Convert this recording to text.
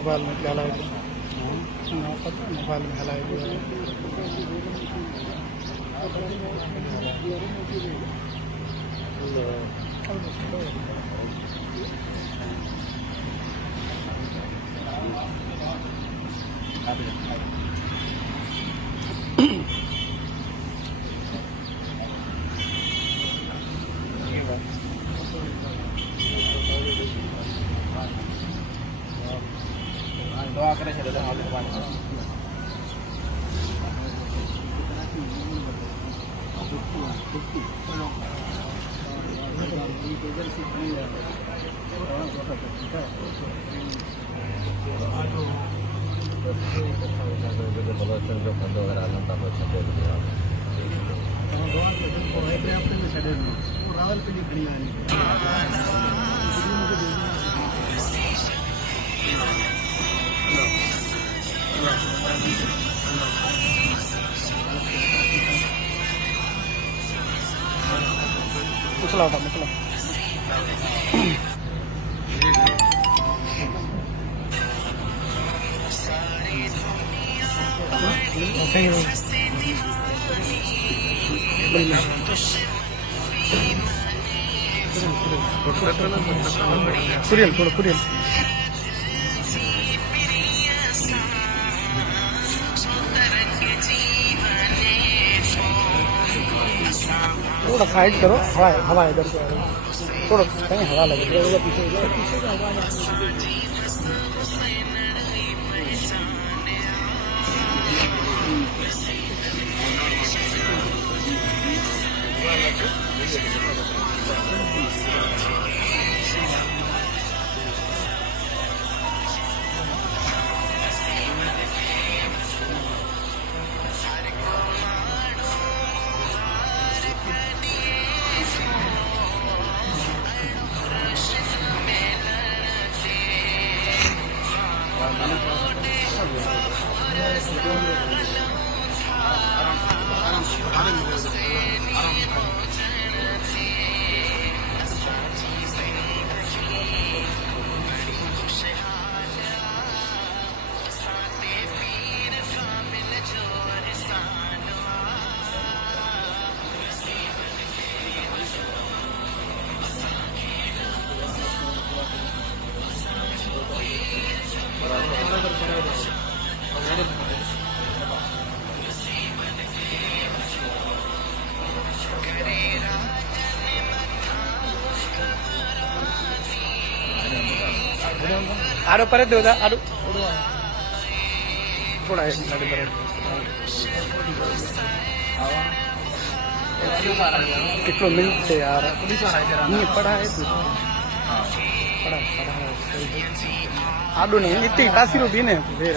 मोबाइल में हलाए थे पता मोबाइल में हलाए हुए doa કરે છે દાદા હાલ ભગવાન उछला उठा मतलब कुरियन थोड़ा कुरियन थोड़ा साइड करो हवा हवा इधर से थोड़ा कहीं हवा लगे पीछे पीछे का हवा आरो पर दो आरो थोड़ा है लड़े पर कितना मिनट से यार नहीं पढ़ा है तू पढ़ा पढ़ा आडो नहीं इतनी बासी रोटी ने फिर